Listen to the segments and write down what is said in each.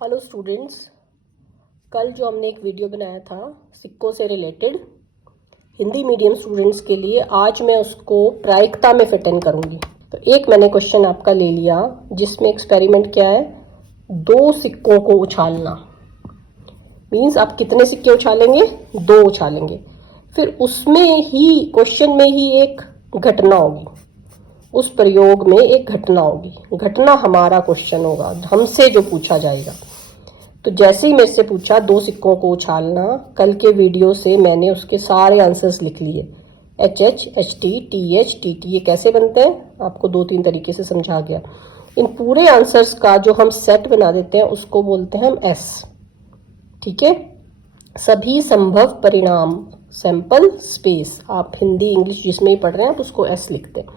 Hello students, कल जो हमने एक वीडियो बनाया था सिक्कों से रिलेटेड हिंदी मीडियम स्टूडेंट्स के लिए, आज मैं उसको प्रायिकता में फिट इन करूँगी। तो एक मैंने क्वेश्चन आपका ले लिया जिसमें एक्सपेरिमेंट क्या है, 2 सिक्कों को उछालना। मीन्स आप कितने सिक्के उछालेंगे? 2 उछालेंगे। फिर उसमें ही क्वेश्चन में ही एक घटना होगी, उस प्रयोग में एक घटना होगी। घटना हमारा क्वेश्चन होगा, हमसे जो पूछा जाएगा। तो जैसे ही मेरे से पूछा 2 सिक्कों को उछालना, कल के वीडियो से मैंने उसके सारे आंसर्स लिख लिए। HH, HT, TH, TT ये कैसे बनते हैं आपको 2-3 तरीके से समझा गया। इन पूरे आंसर्स का जो हम सेट बना देते हैं उसको बोलते हैं हम S। ठीक है, सभी संभव परिणाम, सैंपल स्पेस, आप हिंदी इंग्लिश जिसमें ही पढ़ रहे हैं आप उसको S लिखते हैं,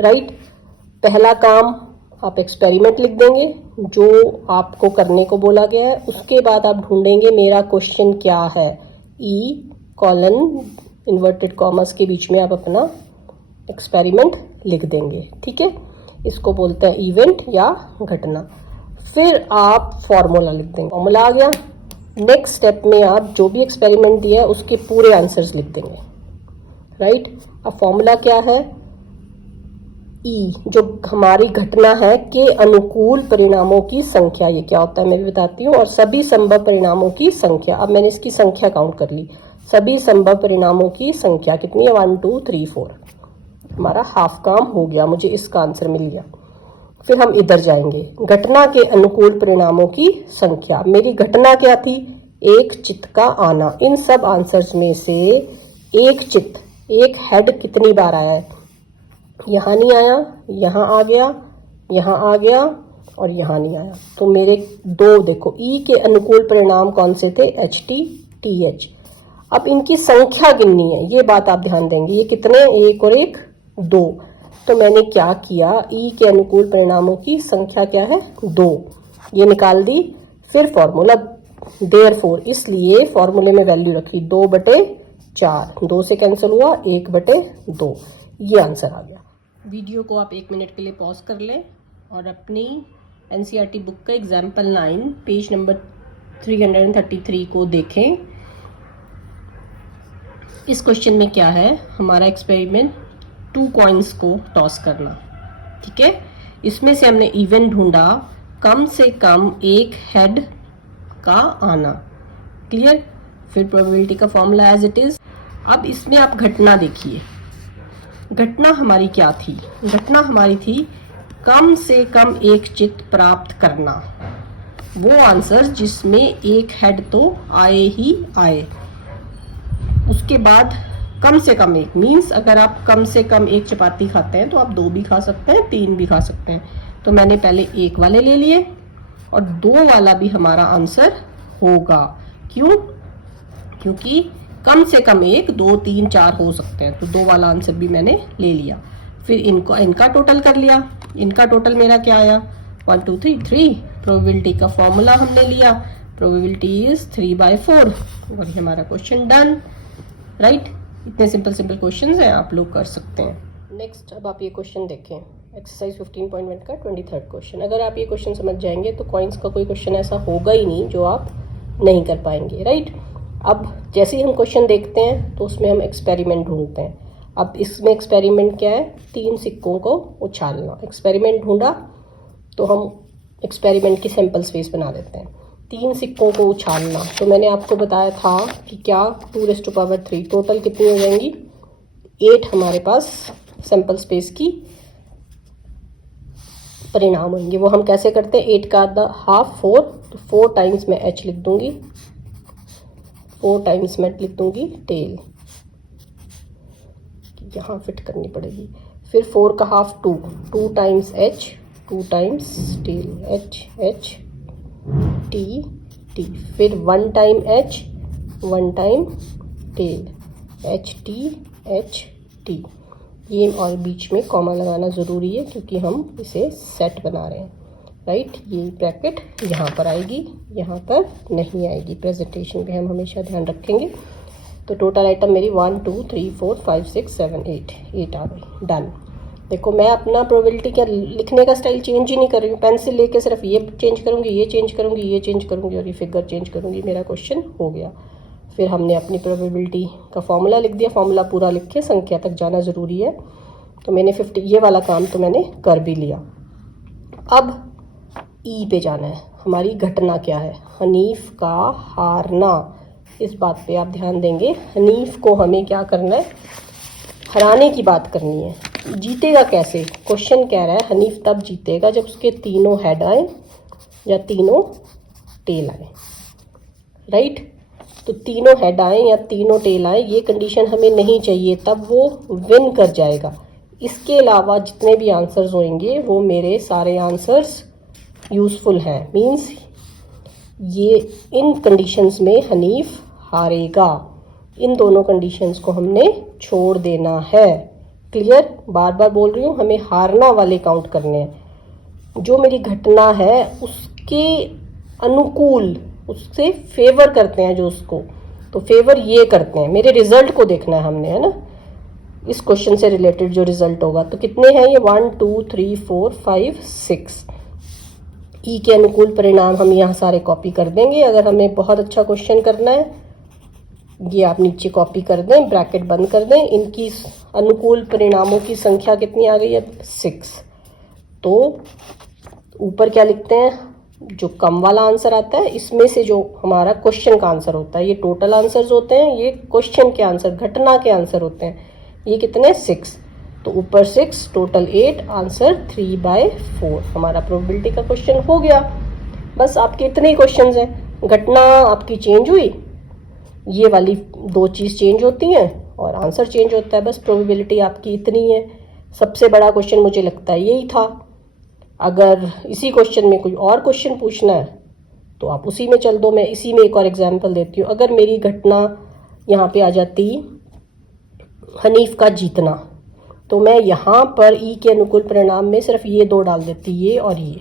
राइट। पहला काम आप एक्सपेरिमेंट लिख देंगे जो आपको करने को बोला गया है। उसके बाद आप ढूंढेंगे मेरा क्वेश्चन क्या है, E कॉलन इन्वर्टेड कॉमर्स के बीच में आप अपना एक्सपेरिमेंट लिख देंगे। ठीक है, इसको बोलते हैं इवेंट या घटना। फिर आप फॉर्मूला लिख देंगे, फॉर्मूला आ गया। नेक्स्ट स्टेप में आप जो भी एक्सपेरिमेंट दिया है उसके पूरे आंसर्स लिख देंगे, राइट। अब फॉर्मूला क्या है, ई जो हमारी घटना है के अनुकूल परिणामों की संख्या, ये क्या होता है मैं भी बताती हूँ, और सभी संभव परिणामों की संख्या। अब मैंने इसकी संख्या काउंट कर ली, सभी संभव परिणामों की संख्या कितनी है, 1 2 3 4। हमारा हाफ काम हो गया, मुझे इसका आंसर मिल गया। फिर हम इधर जाएंगे, घटना के अनुकूल परिणामों की संख्या। मेरी घटना क्या थी, एक चित्त का आना। इन सब आंसर्स में से एक चित्त, एक हेड कितनी बार आया है, यहाँ नहीं आया, यहाँ आ गया, यहाँ आ गया और यहाँ नहीं आया। तो मेरे 2 देखो, ई के अनुकूल परिणाम कौन से थे, HT, TH। अब इनकी संख्या गिननी है, ये बात आप ध्यान देंगे। ये कितने, 1 और 1 2। तो मैंने क्या किया, ई के अनुकूल परिणामों की संख्या क्या है, 2, ये निकाल दी। फिर फॉर्मूला देयरफॉर, इसलिए फॉर्मूले में वैल्यू रखी 2/4, 2 से कैंसिल हुआ 1/2, ये आंसर आ गया। वीडियो को आप 1 मिनट के लिए पॉज कर लें और अपनी NCERT बुक का एग्जाम्पल 9 पेज नंबर 333 को देखें। इस क्वेश्चन में क्या है, हमारा एक्सपेरिमेंट 2 कॉइन्स को टॉस करना। ठीक है, इसमें से हमने इवेंट ढूंढा, कम से कम एक हेड का आना। क्लियर। फिर प्रोबेबिलिटी का फॉर्मूला एज इट इज। अब इसमें आप घटना देखिए, घटना हमारी क्या थी, घटना हमारी थी कम से कम एक चित्त प्राप्त करना। वो आंसर जिसमें एक हेड तो आए ही आए, उसके बाद कम से कम एक, मीन्स अगर आप कम से कम एक चपाती खाते हैं तो आप 2 भी खा सकते हैं, 3 भी खा सकते हैं। तो मैंने पहले 1 वाले ले लिए और 2 वाला भी हमारा आंसर होगा। क्यों? क्योंकि कम से कम 1, 2, 3, 4 हो सकते हैं, तो 2 वाला आंसर भी मैंने ले लिया। फिर इनका टोटल कर लिया, इनका टोटल मेरा क्या आया, 1 2 3 3। प्रोबेबिलिटी का फॉर्मूला हमने लिया, प्रोबेबिलिटी इज 3/4 और ये हमारा क्वेश्चन डन, राइट। इतने सिंपल क्वेश्चंस हैं, आप लोग कर सकते हैं। नेक्स्ट, अब आप ये क्वेश्चन देखें, एक्सरसाइज 15.1 का 23rd क्वेश्चन। अगर आप ये क्वेश्चन समझ जाएंगे तो कॉइन्स का कोई क्वेश्चन ऐसा होगा ही नहीं जो आप नहीं कर पाएंगे, राइट। अब जैसे ही हम क्वेश्चन देखते हैं तो उसमें हम एक्सपेरिमेंट ढूंढते हैं। अब इसमें एक्सपेरिमेंट क्या है, 3 सिक्कों को उछालना। एक्सपेरिमेंट ढूंढा तो हम एक्सपेरिमेंट की सैंपल स्पेस बना देते हैं। 3 सिक्कों को उछालना, तो मैंने आपको बताया था कि क्या 2⁻3, टोटल कितनी हो जाएंगी, 8 हमारे पास सैंपल स्पेस की परिणाम होंगे। वो हम कैसे करते हैं, 8 का आधा हाफ 4, तो 4 टाइम्स मैं H लिख दूंगी, 4 टाइम्स मैं लिख दूंगी टेल, यहाँ फिट करनी पड़ेगी। फिर 4 का half 2, 2 times H, 2 times tail, H H T T। फिर 1 time H, 1 time tail, H T H T। ये और बीच में कॉमा लगाना ज़रूरी है क्योंकि हम इसे सेट बना रहे हैं, राइट। ये ब्रैकेट यहाँ पर आएगी, यहाँ पर नहीं आएगी। प्रेजेंटेशन पे हम हमेशा ध्यान रखेंगे। तो टोटल आइटम मेरी 1 2 3 4 5 6 7 8 आ गई, डन। देखो मैं अपना प्रोबेबिलिटी क्या लिखने का स्टाइल चेंज ही नहीं कर रही हूँ, पेंसिल लेके सिर्फ ये चेंज करूँगी, ये चेंज करूँगी, ये चेंज करूँगी और ये फिगर चेंज करूँगी, मेरा क्वेश्चन हो गया। फिर हमने अपनी प्रोबेबिलिटी का फॉर्मूला लिख दिया, फॉर्मूला पूरा लिख के संख्या तक जाना ज़रूरी है। तो मैंने 50 ये वाला काम तो मैंने कर भी लिया। अब ई पे जाना है, हमारी घटना क्या है, हनीफ का हारना। इस बात पे आप ध्यान देंगे, हनीफ को हमें क्या करना है, हराने की बात करनी है। जीतेगा कैसे, क्वेश्चन कह रहा है हनीफ तब जीतेगा जब उसके तीनों हेड आए या तीनों टेल आए, राइट। तो तीनों हेड आए या तीनों टेल आए, ये कंडीशन हमें नहीं चाहिए, तब वो विन कर जाएगा। इसके अलावा जितने भी आंसर्स होंगे वो मेरे सारे आंसर्स यूजफुल हैं, मीन्स ये इन कंडीशंस में हनीफ हारेगा। इन दोनों कंडीशंस को हमने छोड़ देना है। क्लियर, बार बार बोल रही हूँ, हमें हारना वाले काउंट करने हैं। जो मेरी घटना है उसके अनुकूल, उससे फेवर करते हैं जो उसको, तो फेवर ये करते हैं, मेरे रिजल्ट को देखना है हमने, है ना। इस क्वेश्चन से रिलेटेड जो रिजल्ट होगा, तो कितने हैं ये 1 2 3 4 5 6। ई के अनुकूल परिणाम हम यहाँ सारे कॉपी कर देंगे। अगर हमें बहुत अच्छा क्वेश्चन करना है, ये आप नीचे कॉपी कर दें, ब्रैकेट बंद कर दें। इनकी अनुकूल परिणामों की संख्या कितनी आ गई है, 6। तो ऊपर क्या लिखते हैं, जो कम वाला आंसर आता है इसमें से जो हमारा क्वेश्चन का आंसर होता है, ये टोटल आंसर्स होते हैं, ये क्वेश्चन के आंसर, घटना के आंसर होते हैं। ये कितने, 6। तो ऊपर 6, टोटल 8, आंसर 3/4। हमारा प्रोबेबिलिटी का क्वेश्चन हो गया। बस आपके इतने ही क्वेश्चन हैं। घटना आपकी चेंज हुई, ये वाली 2 चीज़ चेंज होती हैं और आंसर चेंज होता है, बस प्रोबेबिलिटी आपकी इतनी है। सबसे बड़ा क्वेश्चन मुझे लगता है यही था। अगर इसी क्वेश्चन में कोई और क्वेश्चन पूछना है तो आप उसी में चल दो। मैं इसी में एक और एग्जांपल देती हूँ। अगर मेरी घटना यहाँ पे आ जाती हनीफ का जीतना, तो मैं यहाँ पर ई के अनुकूल परिणाम में सिर्फ ये 2 डाल देती, ये और ये,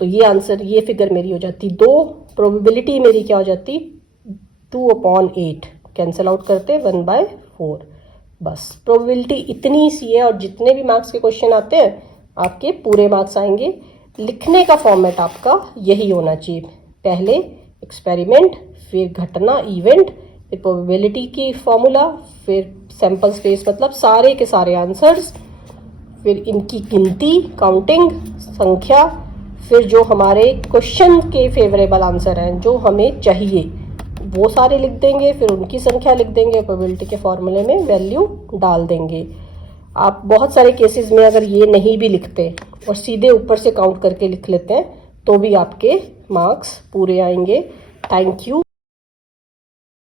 तो ये आंसर, ये फिगर मेरी हो जाती 2। प्रोबेबिलिटी मेरी क्या हो जाती, 2/8, कैंसिल आउट करते 1/4। बस प्रोबेबिलिटी इतनी सी है, और जितने भी मार्क्स के क्वेश्चन आते हैं आपके पूरे मार्क्स आएंगे। लिखने का फॉर्मेट आपका यही होना चाहिए, पहले एक्सपेरिमेंट, फिर घटना इवेंट, फिर प्रोबेबिलिटी की फॉर्मूला, फिर सैंपल स्पेस मतलब सारे के सारे आंसर्स, फिर इनकी गिनती, काउंटिंग, संख्या, फिर जो हमारे क्वेश्चन के फेवरेबल आंसर हैं जो हमें चाहिए वो सारे लिख देंगे, फिर उनकी संख्या लिख देंगे, प्रोबेबिलिटी के फॉर्मूले में वैल्यू डाल देंगे। आप बहुत सारे केसेस में अगर ये नहीं भी लिखते और सीधे ऊपर से काउंट करके लिख लेते हैं तो भी आपके मार्क्स पूरे आएंगे। Thank you.